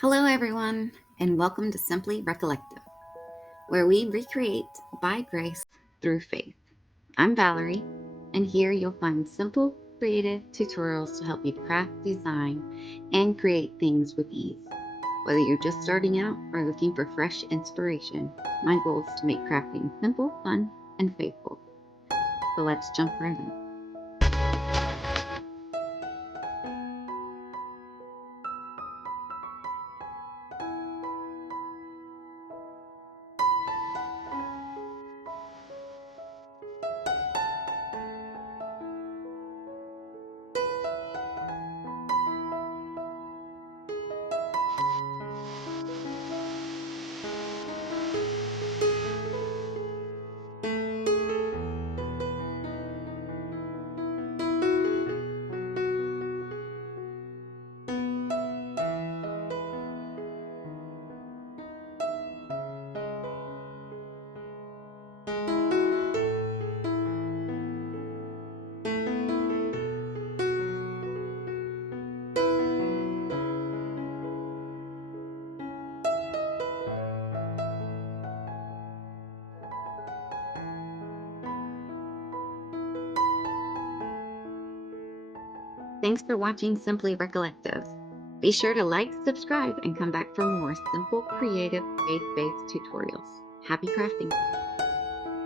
Hello, everyone, and welcome to Simply Recollective, where we recreate by grace through faith. I'm Valerie, and here you'll find simple, creative tutorials to help you craft, design, and create things with ease. Whether you're just starting out or looking for fresh inspiration, my goal is to make crafting simple, fun, and faithful. So let's jump right in. Thanks for watching Simply Recollective. Be sure to like, subscribe, and come back for more simple, creative, faith-based tutorials. Happy crafting!